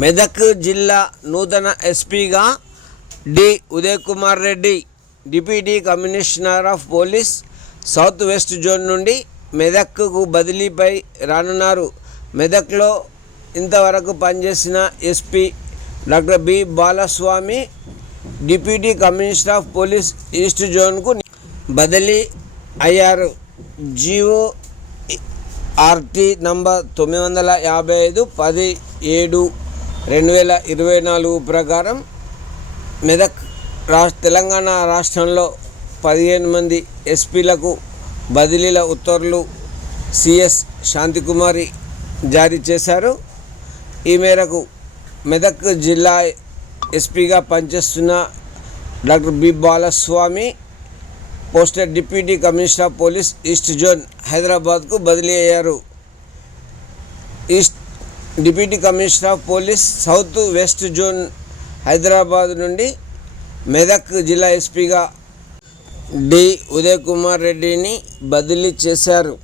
మెదక్ జిల్లా నూతన ఎస్పీగా D. Uday Kumar Reddy deputy commissioner of police south west zone నుండి మెదక్కు బదిలీపై రానున్నారు. మెదక్లో ఇంతవరకు పనిచేసిన SP doctor B. Balaswamy deputy commissioner of police east జోన్కు బదిలీ అయ్యారు. జీవో ఆర్టీ నంబర్ తొమ్మిది వందల యాభై ఐదు పది ఏడు రెండు వేల ఇరవై నాలుగు ప్రకారం మెదక్ రాష్ట్ర తెలంగాణ రాష్ట్రంలో పదిహేను మంది ఎస్పీలకు బదిలీల ఉత్తర్వులు సిఎస్ శాంతికుమారి జారీ చేశారు. ఈ మేరకు మెదక్ జిల్లా ఎస్పీగా పనిచేస్తున్న doctor B Balaswamy posted deputy commissioner of police east zone హైదరాబాద్కు బదిలీ అయ్యారు. East deputy commissioner of police south west zone Hyderabad నుండి మెదక్ జిల్లా ఎస్పీగా డి. ఉదయ్ కుమార్ రెడ్డిని బదిలీ చేశారు.